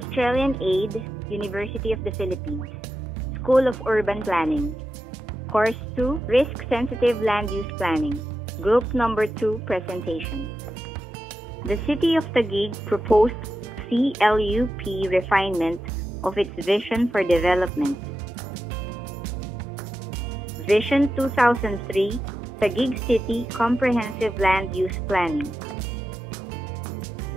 Australian Aid, University of the Philippines. School of Urban Planning. Course 2, Risk-Sensitive Land Use Planning. Group number 2, Presentation. The City of Taguig proposed CLUP refinement of its vision for development. Vision 2003, Taguig City Comprehensive Land Use Planning.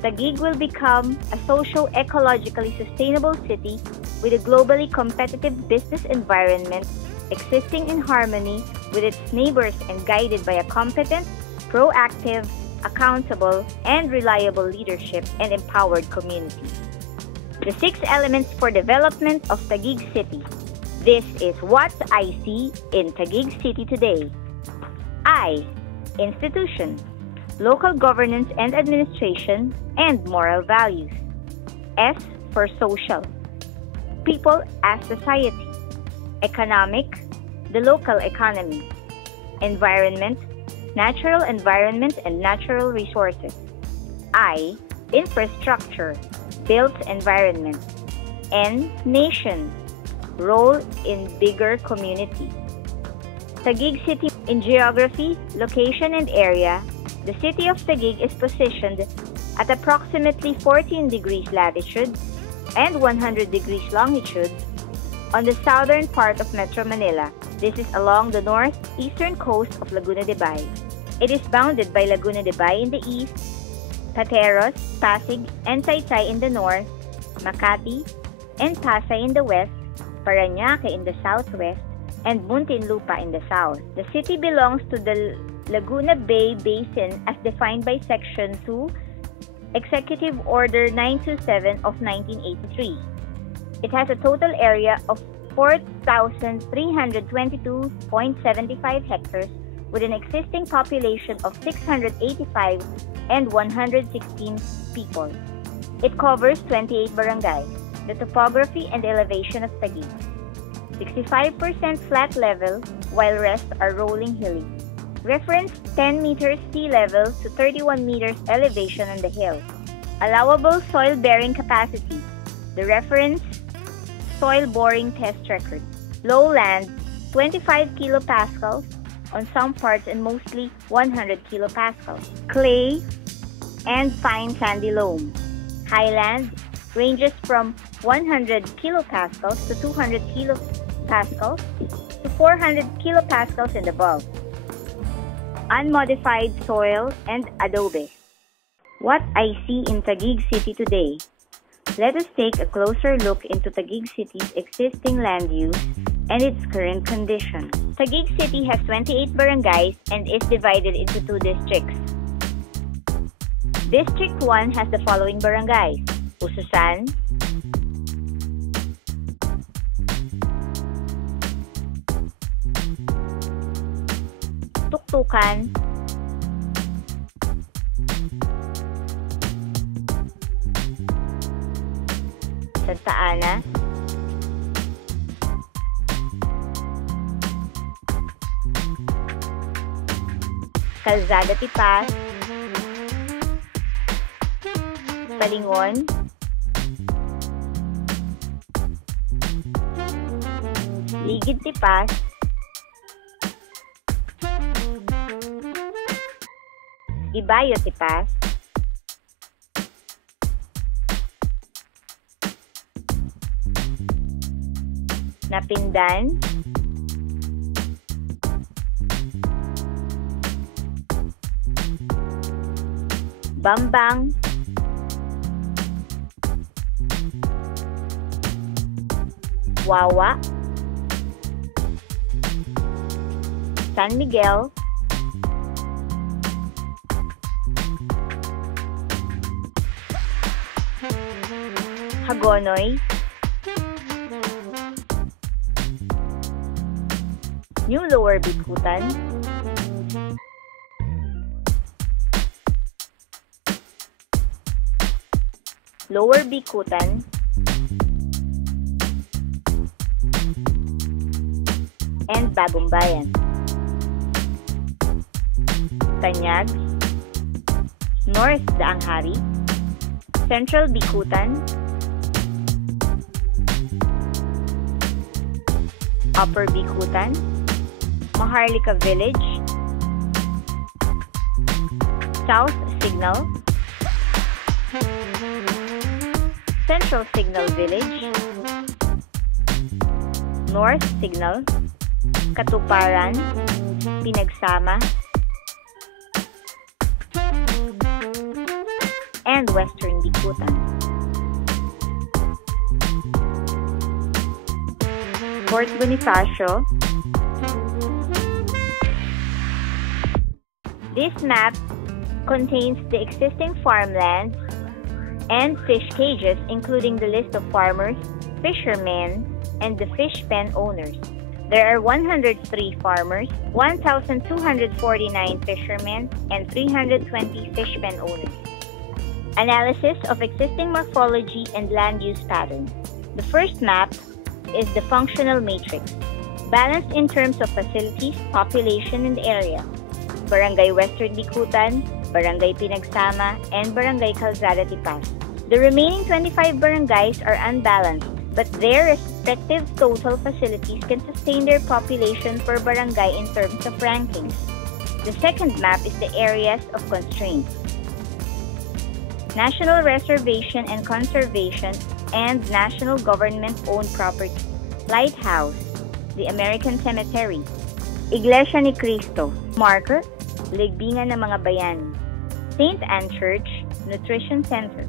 Taguig will become a socio-ecologically sustainable city with a globally competitive business environment existing in harmony with its neighbors and guided by a competent, proactive, accountable, and reliable leadership and empowered community. The 6 elements for development of Taguig City. This is what I see in Taguig City today. I. Institution. Local governance and administration, and moral values. S for social. People as society. Economic. The local economy. Environment. Natural environment and natural resources. I. Infrastructure. Built environment. N. Nation. Role in bigger community. Taguig City in geography, location, and area. The city of Taguig is positioned at approximately 14 degrees latitude and 100 degrees longitude on the southern part of Metro Manila. This is along the northeastern coast of Laguna de Bay. It is bounded by Laguna de Bay in the east, Pateros, Pasig, and Taytay in the north, Makati and Pasay in the west, Parañaque in the southwest, and Muntinlupa in the south. The city belongs to the Laguna Bay Basin as defined by Section 2, Executive Order 927 of 1983. It has a total area of 4,322.75 hectares with an existing population of 685 and 116 people. It covers 28 barangays. The topography and elevation of Taguig. 65% flat level, while rest are rolling hilly. Reference 10 meters sea level to 31 meters elevation on the hill. Allowable soil bearing capacity. The reference soil boring test record. Lowland 25 kilopascals on some parts and mostly 100 kilopascals. Clay and fine sandy loam. Highland ranges from 100 kilopascals to 200 kilopascals to 400 kilopascals and above. Unmodified soil and adobe. What I see in Taguig City today. Let us take a closer look into Taguig City's existing land use and its current condition. Taguig City has 28 barangays and is divided into 2 districts. District 1 has the following barangays: Ususan, Tuktukan, Santa Ana, Calzada Tipas, Palingon, Ligid Tipas, Ibayo Tipas, Napindan, Bambang, Wawa, San Miguel, Hagonoy, New Lower Bikutan, Lower Bikutan, and Bagong Bayan. Tanyag, North Daanghari, Central Bikutan, Upper Bicutan, Maharlika Village, South Signal, Central Signal Village, North Signal, Katuparan, Pinagsama, and Western Bicutan. Fort Bonifacio. This map contains the existing farmlands and fish cages, including the list of farmers, fishermen, and the fish pen owners. There are 103 farmers, 1,249 fishermen, and 320 fish pen owners. Analysis of existing morphology and land use patterns. The first map is the functional matrix, balanced in terms of facilities, population, and area. Barangay Western Bicutan, Barangay Pinagsama, and Barangay Calzada Tipas. The remaining 25 barangays are unbalanced, but their respective total facilities can sustain their population per barangay in terms of rankings. The second map is the areas of constraint. National Reservation and Conservation and national government-owned property. Lighthouse, the American Cemetery, Iglesia ni Cristo, Marker, Ligbingan ng mga Bayani, St. Anne Church, Nutrition Center,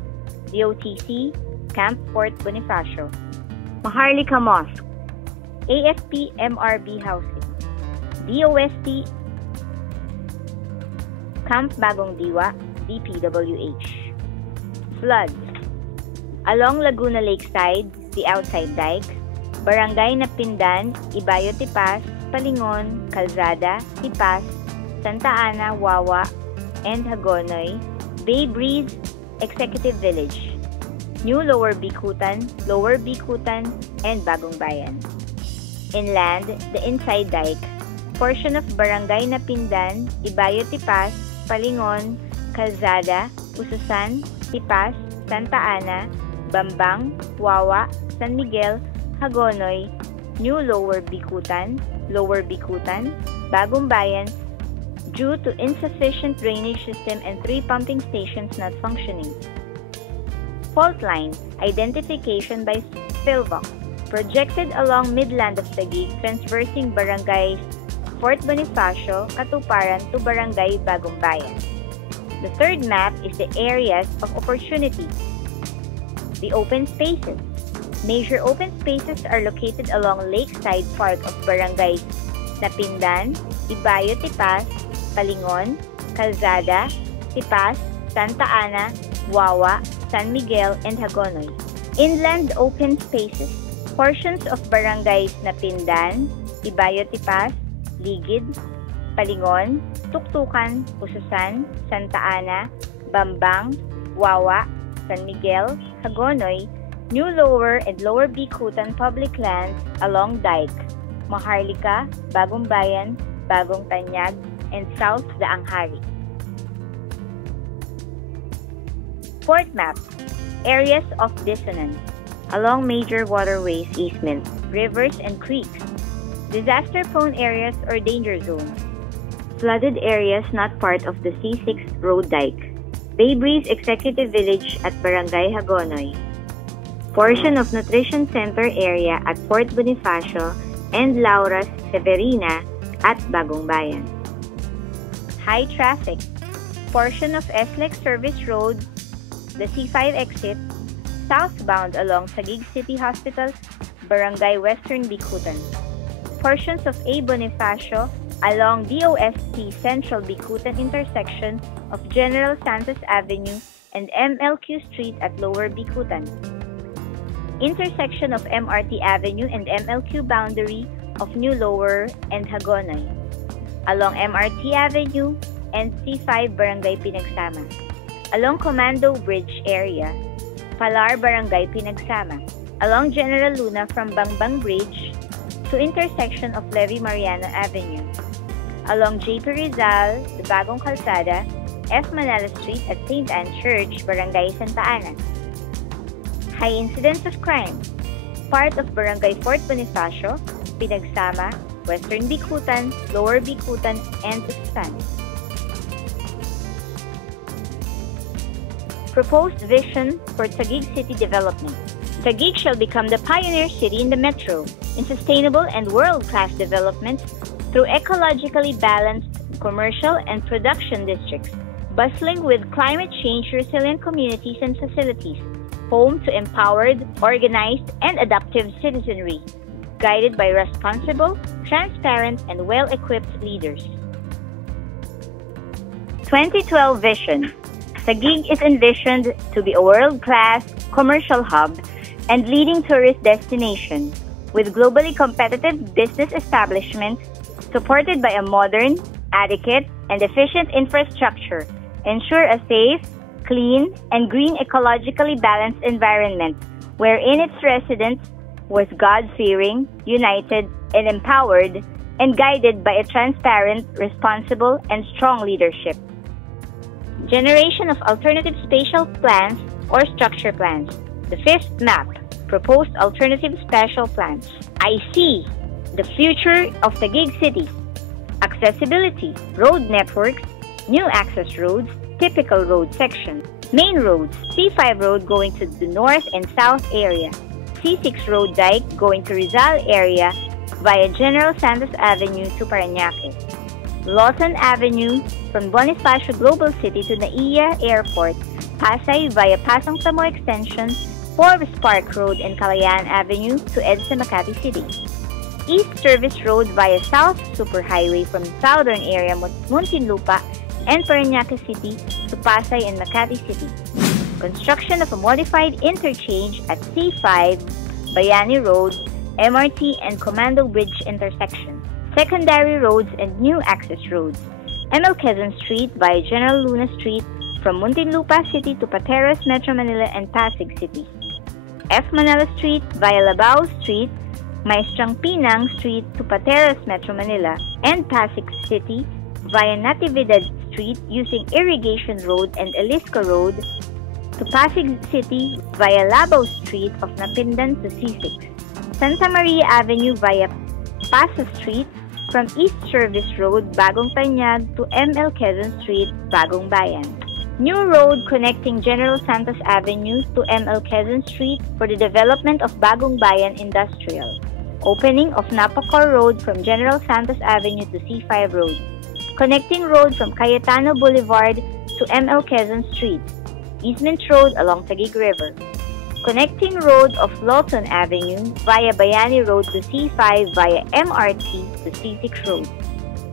DOTC, Camp Fort Bonifacio, Maharlika Mosque, AFP MRB Housing, DOST, Camp Bagong Diwa, DPWH. Floods. Along Laguna Lakeside, the outside dike, Barangay Napindan, Ibayo Tipas, Palingon, Calzada, Tipas, Santa Ana, Wawa, and Hagonoy, Bay Breeze, Executive Village, New Lower Bicutan, and Bagong Bayan. Inland, the inside dike, portion of Barangay Napindan, Ibayo Tipas, Palingon, Calzada, Ususan, Tipas, Santa Ana, Bambang, Wawa, San Miguel, Hagonoy, New Lower Bicutan, Bagong Bayan, due to insufficient drainage system and 3 pumping stations not functioning. Fault line identification by Philvox, projected along midland of Taguig, transversing barangays Fort Bonifacio, Katuparan to Barangay Bagong Bayan. The third map is the areas of opportunity. The open spaces. Major open spaces are located along Lakeside Park of Barangays Napindan, Ibayo Tipas, Palingon, Calzada, Tipas, Santa Ana, Wawa, San Miguel, and Hagonoy. Inland open spaces. Portions of Barangays Napindan, Ibayo Tipas, Ligid, Palingon, Tuktukan, Ususan, Santa Ana, Bambang, Wawa, San Miguel, Hagonoy, New Lower and Lower Bicutan public lands along dike, Maharlika, Bagong Bayan, Bagong Tanyag, and South Daanghari. Fourth map, areas of dissonance along major waterways, easements, rivers, and creeks. Disaster-prone areas or danger zones. Flooded areas not part of the C6 road dike. Bay Breeze Executive Village at Barangay Hagonoy. Portion of Nutrition Center area at Fort Bonifacio and Laura's Severina at Bagong Bayan. High traffic. Portion of SLEX Service Road, the C5 exit, southbound along Taguig City Hospital, Barangay Western Bicutan. Portions of A. Bonifacio along DOST Central Bicutan intersection of General Santos Avenue and MLQ Street at Lower Bicutan. Intersection of MRT Avenue and MLQ boundary of New Lower and Hagonoy. Along MRT Avenue and C5 Barangay Pinagsama. Along Commando Bridge area, Palar Barangay Pinagsama. Along General Luna from Bangbang Bridge to intersection of Levi Mariano Avenue. Along JP Rizal, the Bagong Calzada, F. Manala Street at St. Anne Church, Barangay Santa Ana. High incidence of crime. Part of Barangay Fort Bonifacio, Pinagsama, Western Bikutan, Lower Bikutan, and Usan. Proposed vision for Taguig City development. Taguig shall become the pioneer city in the metro in sustainable and world-class development through ecologically balanced commercial and production districts, bustling with climate change resilient communities and facilities, home to empowered, organized, and adaptive citizenry, guided by responsible, transparent, and well-equipped leaders. 2012 Vision. Taguig is envisioned to be a world-class commercial hub and leading tourist destination with globally competitive business establishments supported by a modern, adequate, and efficient infrastructure, ensure a safe, clean, and green ecologically balanced environment wherein its residents was God-fearing, united, and empowered, and guided by a transparent, responsible, and strong leadership. Generation of alternative spatial plans or structure plans. The fifth map, proposed alternative spatial plans. I see the future of Taguig City. Accessibility, road networks, new access roads, typical road section, main roads, C5 road going to the north and south area, C6 road dike going to Rizal area via General Santos Avenue to Parañaque, Lawson Avenue from Bonifacio Global City to Naiya Airport, Pasay via Pasong Tamo Extension, Forbes Park Road and Calayan Avenue to EDSA Makati City. East Service Road via South Superhighway from southern area Muntinlupa and Parañaque City to Pasay and Makati City. Construction of a modified interchange at C5, Bayani Road, MRT and Comando Bridge intersection. Secondary roads and new access roads. ML Quezon Street via General Luna Street from Muntinlupa City to Pateros, Metro Manila and Pasig City. F. Manila Street via Labao Street, Maestrang Pinang Street to Pateros, Metro Manila and Pasig City via Natividad Street using Irrigation Road and Elisco Road to Pasig City via Labao Street of Napindan to C6. Santa Maria Avenue via Pasig Street from East Service Road, Bagong Tanyag to ML Quezon Street, Bagong Bayan. New road connecting General Santos Avenue to ML Quezon Street for the development of Bagong Bayan Industrial. Opening of Napacor Road from General Santos Avenue to C5 Road. Connecting road from Cayetano Boulevard to ML Quezon Street. Easement Road along Taguig River. Connecting road of Lawton Avenue via Bayani Road to C5 via MRT to C6 Road.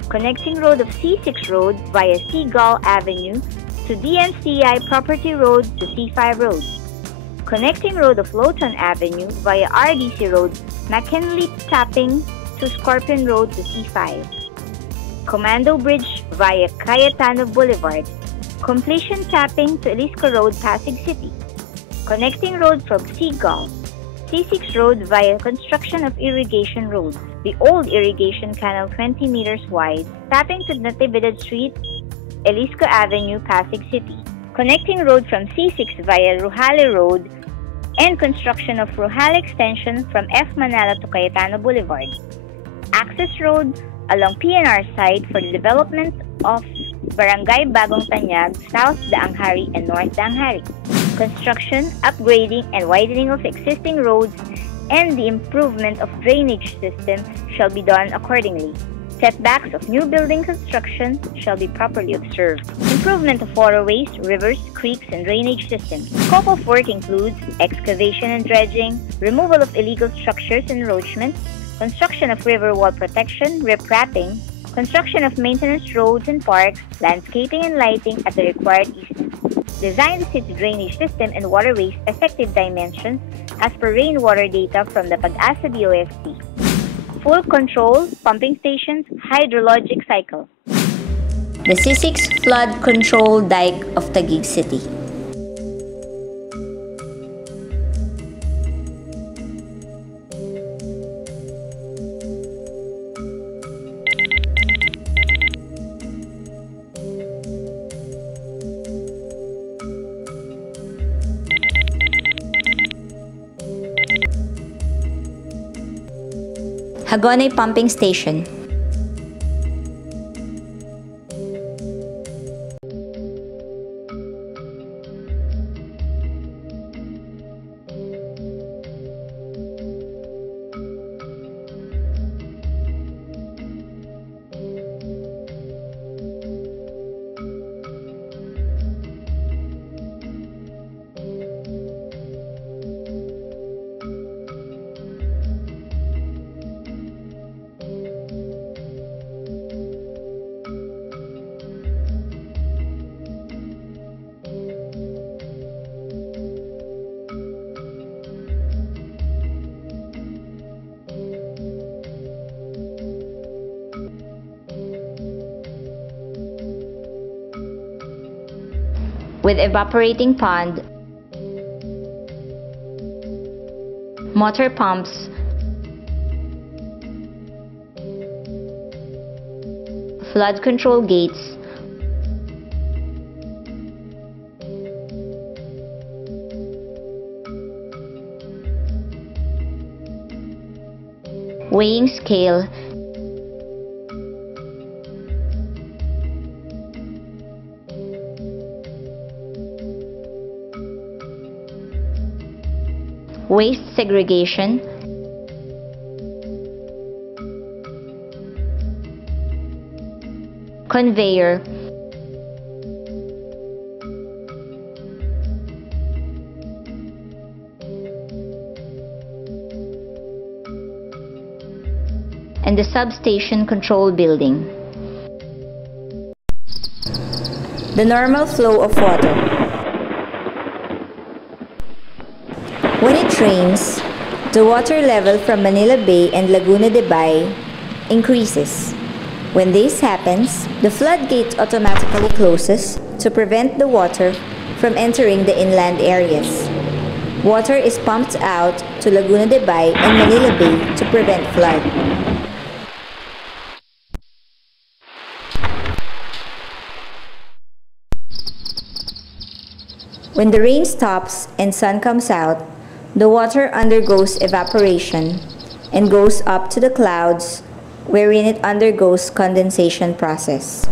Connecting road of C6 Road via Seagull Avenue to DMCI Property Road to C5 Road. Connecting road of Lawton Avenue via RDC Road, McKinley Tapping to Scorpion Road to C5. Comando Bridge via Cayetano Boulevard. Completion tapping to Elisco Road, Pasig City. Connecting road from Seagull. C6 Road via construction of Irrigation Road. The old irrigation canal 20 meters wide, tapping to Natividad Street, Elisco Avenue, Pasig City. Connecting road from C6 via Rujale Road and construction of Rujale Extension from F. Manila to Cayetano Boulevard. Access road along PNR site for the development of Barangay Bagong Tanyag, South Daanghari and North Daanghari. Construction, upgrading, and widening of existing roads and the improvement of drainage systems shall be done accordingly. Setbacks of new building construction shall be properly observed. Improvement of waterways, rivers, creeks, and drainage systems. Scope of work includes excavation and dredging, removal of illegal structures and encroachments, construction of river wall protection, riprapping, construction of maintenance roads and parks, landscaping and lighting at the required easements. Design the city drainage system and waterways effective dimensions as per rainwater data from the Pag-asa DOST. Full control, pumping stations, hydrologic cycle. The C6 Flood Control Dike of Taguig City. Hagonoy Pumping Station. With evaporating pond, motor pumps, flood control gates, weighing scale, waste segregation, conveyor, and the substation control building. The normal flow of water. When it rains, the water level from Manila Bay and Laguna de Bay increases. When this happens, the floodgate automatically closes to prevent the water from entering the inland areas. Water is pumped out to Laguna de Bay and Manila Bay to prevent flood. When the rain stops and sun comes out, the water undergoes evaporation and goes up to the clouds, wherein it undergoes condensation process.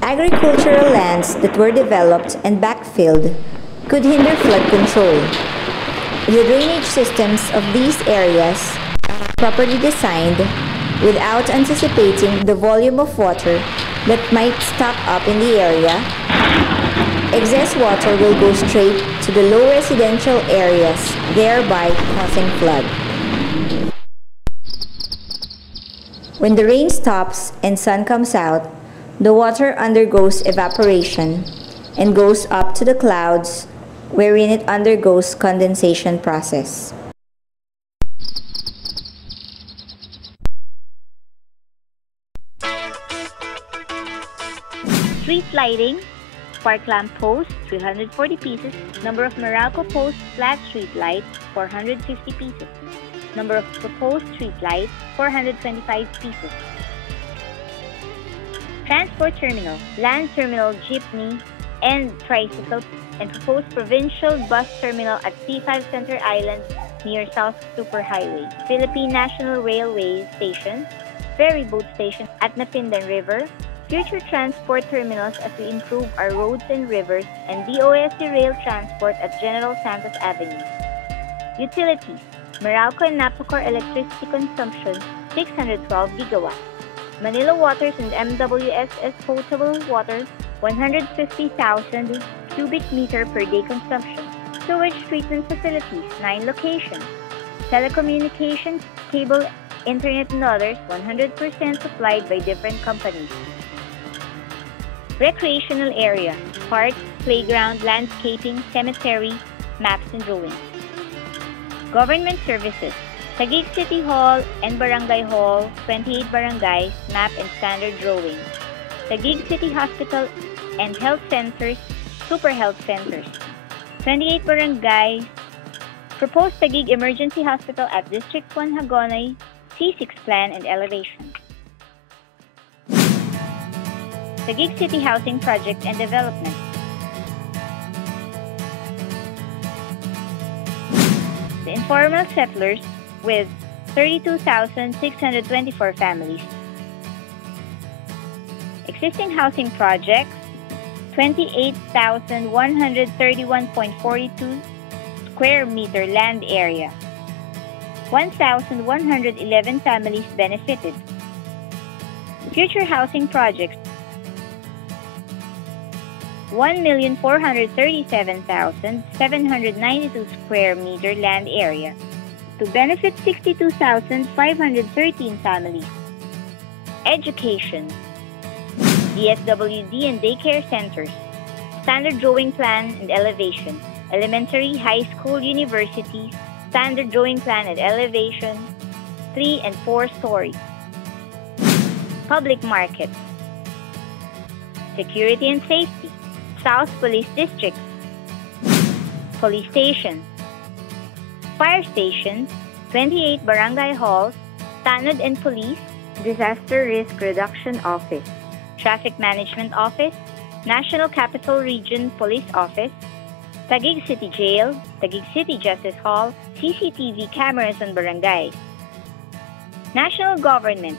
Agricultural lands that were developed and backfilled could hinder flood control. The drainage systems of these areas, properly designed, without anticipating the volume of water that might stock up in the area, excess water will go straight to the low residential areas, thereby causing flood. When the rain stops and sun comes out, the water undergoes evaporation and goes up to the clouds, wherein it undergoes condensation process. Street lighting, spark lamp post, 340 pieces. Number of Meralco post flat street lights, 450 pieces. Number of proposed street lights, 425 pieces. Transport terminal, land terminal, jeepney, and tricycle, and proposed provincial bus terminal at C5 Center Island near South Superhighway. Philippine National Railway Station, ferry boat station at Napindan River, future transport terminals as we improve our roads and rivers, and DOST rail transport at General Santos Avenue. Utilities, Meralco and Napocor electricity consumption, 612 gigawatts. Manila Waters and MWSS potable water, 150,000 cubic meter per day consumption. Sewage treatment facilities, 9 locations. Telecommunications, cable, internet and others, 100% supplied by different companies. Recreational area, park, playground, landscaping, cemetery, maps and drawings. Government services, Taguig City Hall and Barangay Hall, 28 barangays, map and standard drawing. Taguig City Hospital and Health Centers, Super Health Centers. 28 barangays, proposed Taguig Emergency Hospital at District 1 Hagonoy, C6 plan and elevation. Taguig City Housing Project and Development. The informal settlers with 32,624 families. Existing housing projects, 28,131.42 square meter land area. 1,111 families benefited. Future housing projects, 1,437,792 square meter land area to benefit 62,513 families. Education, DSWD and daycare centers, standard drawing plan and elevation, elementary, high school, universities, standard drawing plan and elevation, 3 and 4 stories. Public markets, security and safety, South Police District, police station, fire station, 28 barangay halls, Tanod and Police, Disaster Risk Reduction Office, Traffic Management Office, National Capital Region Police Office, Taguig City Jail, Taguig City Justice Hall, CCTV cameras on barangays. National Government,